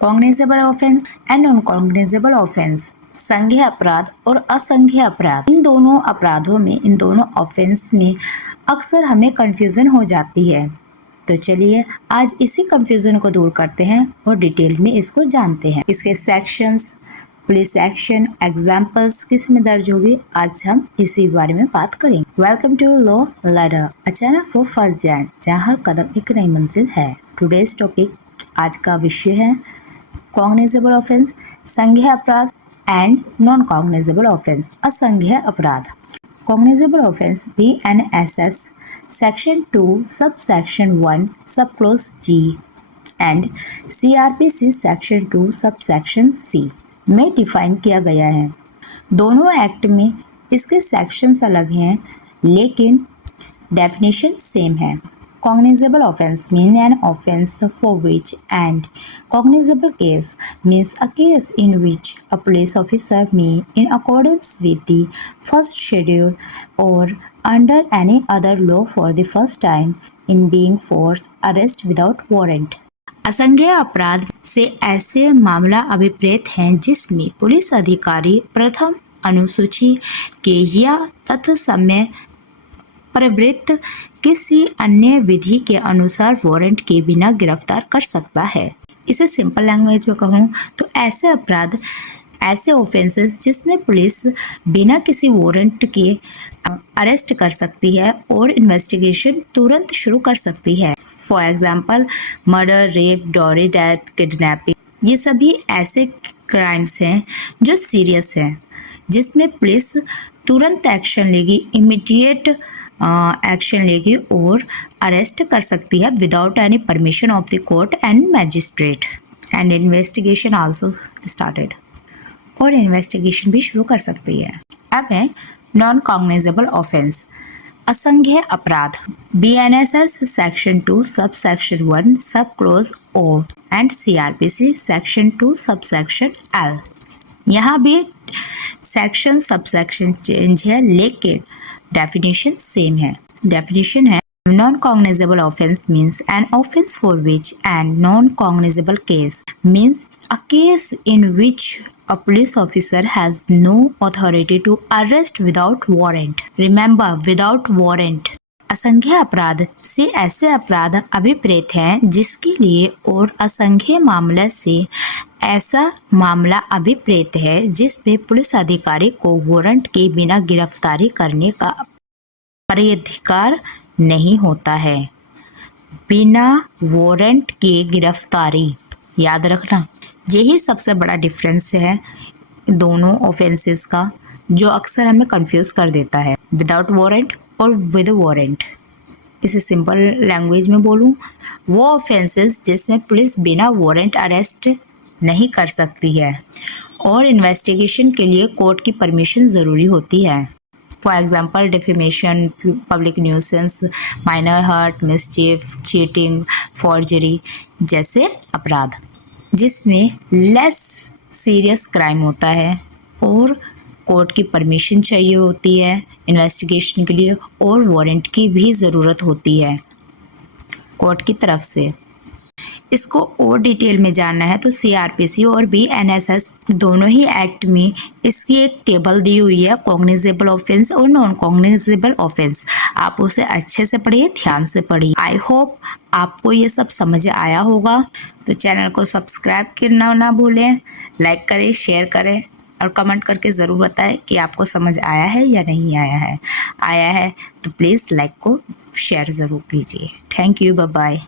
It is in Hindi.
Cognizable offence and non cognizable offence, संज्ञेय अपराध और असंज्ञेय अपराध। इन दोनों अपराधों में, इन दोनों ऑफेंस में अक्सर हमें कंफ्यूजन हो जाती है। तो चलिए आज इसी कंफ्यूजन को दूर करते हैं और डिटेल में इसको जानते हैं। इसके सेक्शंस, पुलिस एक्शन, एग्जाम्पल्स किस में दर्ज होगी, आज हम इसी बारे में बात करेंगे। Welcome to Law Ladder, a channel for first gen, जहाँ हर कदम एक नई मंजिल है। टुडेज टॉपिक, आज का विषय है कॉग्निजेबल ऑफेंस, संज्ञेय अपराध एंड नॉन कॉग्निजेबल ऑफेंस, असंज्ञेय अपराध। Cognizable offence BNSS section 2 subsection 1 सब close G and CRPC section 2 subsection C में डिफाइन किया गया है। दोनों एक्ट में इसके सेक्शंस अलग हैं लेकिन डेफिनेशन सेम है। Cognizable offense means an offense for which and cognizable case means a case in which a police officer may, in accordance with the first schedule or under any other law for the first time in being forced arrest without warrant. असंज्ञेय अपराध से ऐसे मामला अभिप्रेत हैं जिसमें पुलिस अधिकारी प्रथम अनुसूची के या तत्समय प्रवृत्त किसी अन्य विधि के अनुसार वारंट के बिना गिरफ्तार कर सकता है। इसे सिंपल लैंग्वेज में कहूँ तो ऐसे अपराध, ऐसे ऑफेंसेस जिसमें पुलिस बिना किसी वारंट के अरेस्ट कर सकती है और इन्वेस्टिगेशन तुरंत शुरू कर सकती है। For example murder, rape, dowry death, kidnapping, ये सभी ऐसे क्राइम्स हैं जो सीरियस हैं, जिसमें पुलिस तुरंत एक्शन लेगी, इमीडिएट एक्शन लेगी और अरेस्ट कर सकती है without any permission of the court and magistrate, and investigation also started, और इन्वेस्टिगेशन भी शुरू कर सकती है। अब है नॉन कॉग्निजेबल ऑफेंस, असंज्ञेय अपराध। BNSS सेक्शन 2 सबसेक्शन 1 सब close O and CRPC section 2 subsection L। यहाँ भी सेक्शन सबसेक्शन चेंज है लेकिन डेफिनेशन सेम है। डेफिनेशन है non cognizable offence means an offence for which and non cognizable case means a case in which a police officer has no authority to arrest without warrant. Remember, without warrant. असंज्ञेय अपराध से ऐसे अपराध अभिप्रेत हैं जिसके लिए और असंज्ञेय मामले से ऐसा मामला अभिप्रेत है जिसमें पुलिस अधिकारी को वारंट के बिना गिरफ्तारी करने का अधिकार नहीं होता है। बिना वारंट के गिरफ्तारी, याद रखना, यही सबसे बड़ा डिफरेंस है दोनों ऑफेंसेस का, जो अक्सर हमें कंफ्यूज कर देता है, विदाउट वारंट और विद वारंट। इसे सिंपल लैंग्वेज में बोलूँ, वो ऑफेंसेस जिसमें पुलिस बिना वारंट अरेस्ट नहीं कर सकती है और इन्वेस्टिगेशन के लिए कोर्ट की परमिशन ज़रूरी होती है। For example defamation, public nuisance, minor hurt, mischief, cheating, forgery जैसे अपराध जिसमें लेस सीरियस क्राइम होता है और कोर्ट की परमिशन चाहिए होती है इन्वेस्टिगेशन के लिए और वारंट की भी ज़रूरत होती है कोर्ट की तरफ से। इसको और डिटेल में जानना है तो CRPC और BNSS दोनों ही एक्ट में इसकी एक टेबल दी हुई है, कॉग्निजेबल ऑफेंस और नॉन कॉग्निजेबल ऑफेंस। आप उसे अच्छे से पढ़िए, ध्यान से पढ़िए। आई होप आपको ये सब समझ आया होगा। तो चैनल को सब्सक्राइब करना ना भूलें, लाइक करें, शेयर करें और कमेंट करके ज़रूर बताएं कि आपको समझ आया है या नहीं आया है तो प्लीज़ लाइक को शेयर ज़रूर कीजिए। Thank you, bye bye.